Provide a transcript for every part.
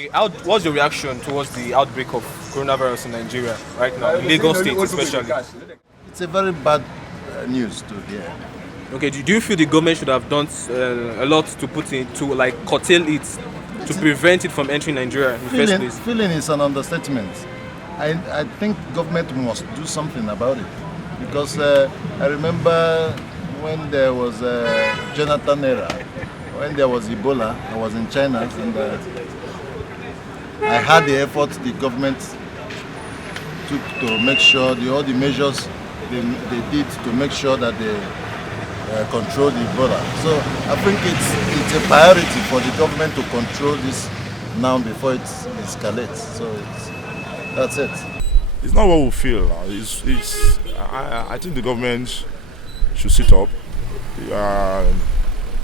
Okay, what's your reaction towards the outbreak of coronavirus in Nigeria right now, in Lagos State especially? It's a very bad news to hear. Okay, do you feel the government should have done a lot to put in to like curtail it, to prevent it from entering Nigeria in the first place? Feeling is an understatement. I think government must do something about it, because I remember when there was Jonathan era, when there was Ebola. I was in China, and I had the effort the government took to make sure all the measures they did to make sure that they control the Ebola. So I think it's a priority for the government to control this now before it escalates. So that's it. It's not what we feel. I think the government should sit up.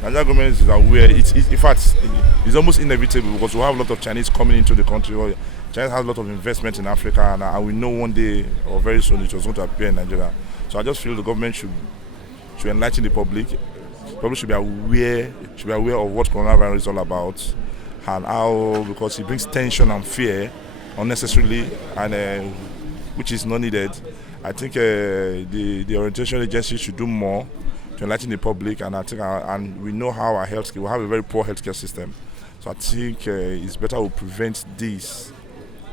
Nigeria government is aware. In fact, it's almost inevitable because we have a lot of Chinese coming into the country. China has a lot of investment in Africa, and we know one day or very soon it was going to appear in Nigeria. So I just feel the government should enlighten the public. The public should be aware of what coronavirus is all about, and how, because it brings tension and fear unnecessarily, and which is not needed. I think the orientation agency should do more to enlighten the public, and I think and we know how our healthcare, we have a very poor healthcare system. So I think it's better we prevent this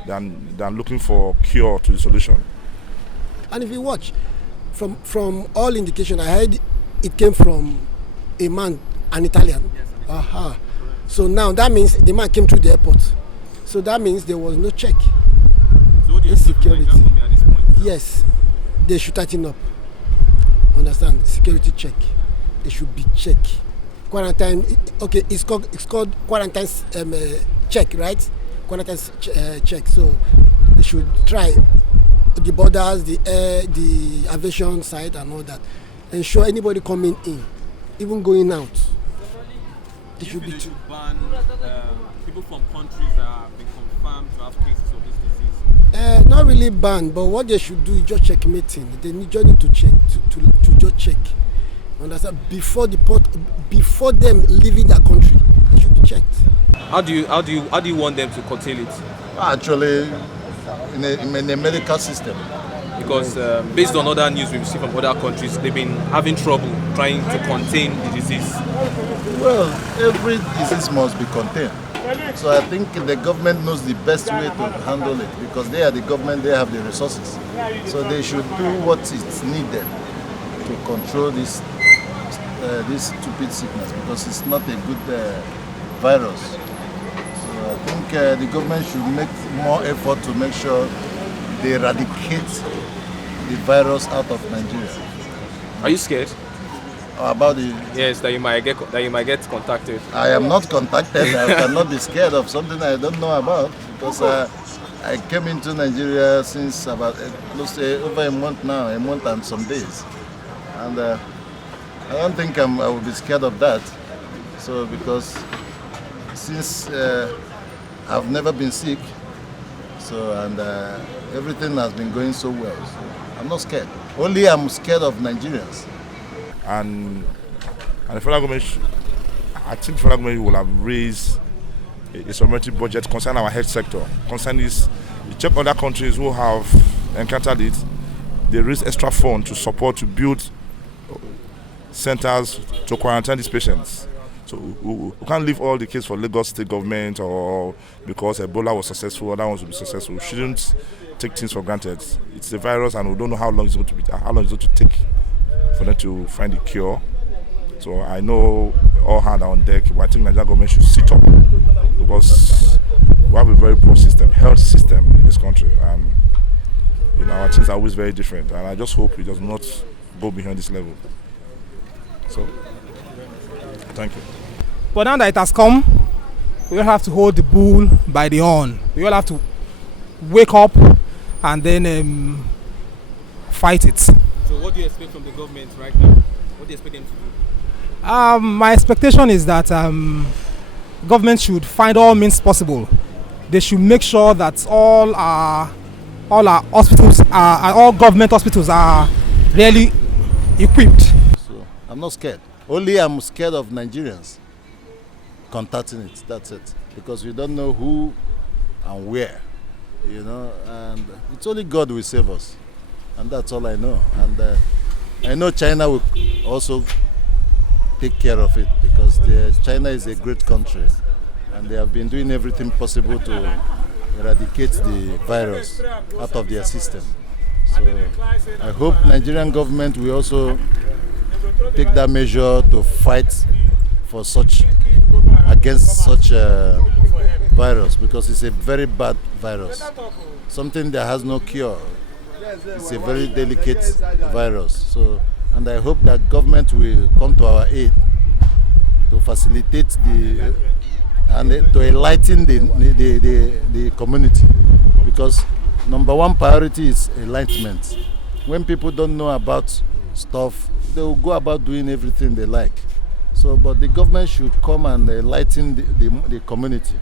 than looking for cure to the solution. And if you watch, from all indication, I heard it came from a man, an Italian. Yes. So now that means the man came through the airport. So that means there was no check. So what do you insecurity at this point? Yes, they should tighten up. Understand? Security check. They should be check. Quarantine. Okay, it's called quarantine check, right? Quarantine check. So they should try the borders, the air, the aviation side, and all that. Ensure anybody coming in, even going out, they should be. They should ban people from countries that have been confirmed to have cases of this disease. Not really ban, but what they should do is just checkmating. They just need to check to just check. Understand? Before them leaving their country, they should be checked. How do you want them to curtail it? Actually, in a medical system. Because based on other news we've seen from other countries, they've been having trouble trying to contain the disease. Well, every disease must be contained. So I think the government knows the best way to handle it, because they are the government, they have the resources. So they should do what is needed to control this stupid sickness, because it's not a good virus. So I think the government should make more effort to make sure they eradicate the virus out of Nigeria. Are you scared? About the Yes, that you might get contacted. I am not contacted. I cannot be scared of something I don't know about, because I came into Nigeria since about close to over a month now, a month and some days, and I don't think I will be scared of that. So because since I've never been sick, and everything has been going so well, so I'm not scared. Only I'm scared of Nigerians. And the federal government, I think the federal government will have raised a supplementary budget concerning our health sector. Concerning this, you check other countries who have encountered it, they raise extra funds to support, to build centers to quarantine these patients. So we can't leave all the case for Lagos state government, or because Ebola was successful, other ones will be successful. We shouldn't take things for granted. It's a virus, and we don't know how long it's going to take for them to find a cure. So I know all hands are on deck, but I think Nigeria government should sit up, because we have a very poor health system in this country, and our things are always very different. And I just hope it does not go beyond this level. So, thank you. But now that it has come, we all have to hold the bull by the horn. We all have to wake up and then fight it. So what do you expect from the government right now? What do you expect them to do? My expectation is that government should find all means possible. They should make sure that all our hospitals, all government hospitals are really equipped. So I'm not scared. Only I'm scared of Nigerians contacting it. That's it. Because we don't know who and where, and it's only God will save us, and that's all I know. And I know China will also take care of it, because China is a great country, and they have been doing everything possible to eradicate the virus out of their system. So I hope Nigerian government will also take that measure to fight against such a virus, because it's a very bad virus, something that has no cure. It's a very delicate virus. So, and I hope that government will come to our aid to facilitate and to enlighten the community, because number one priority is enlightenment. When people don't know about stuff, they will go about doing everything they like. So, but the government should come and enlighten the community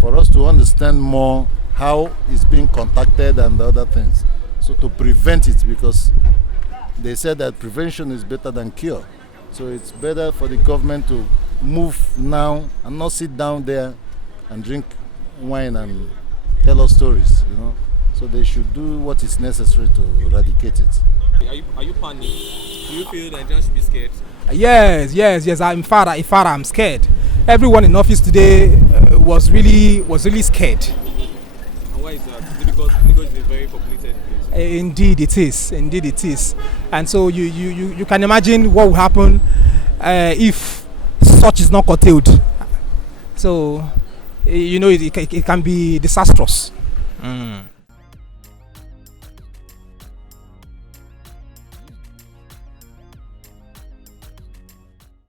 for us to understand more how it's being contacted and the other things. So to prevent it, because they said that prevention is better than cure. So it's better for the government to move now and not sit down there and drink wine and tell us stories, So they should do what is necessary to eradicate it. Are you panicked? Do you feel Nigerians should be scared? Yes. In fact, I'm scared. Everyone in office today was really scared. And why is that? Is it because Lagos is a very populated place? Indeed it is. And so you can imagine what will happen if such is not curtailed. So it can be disastrous.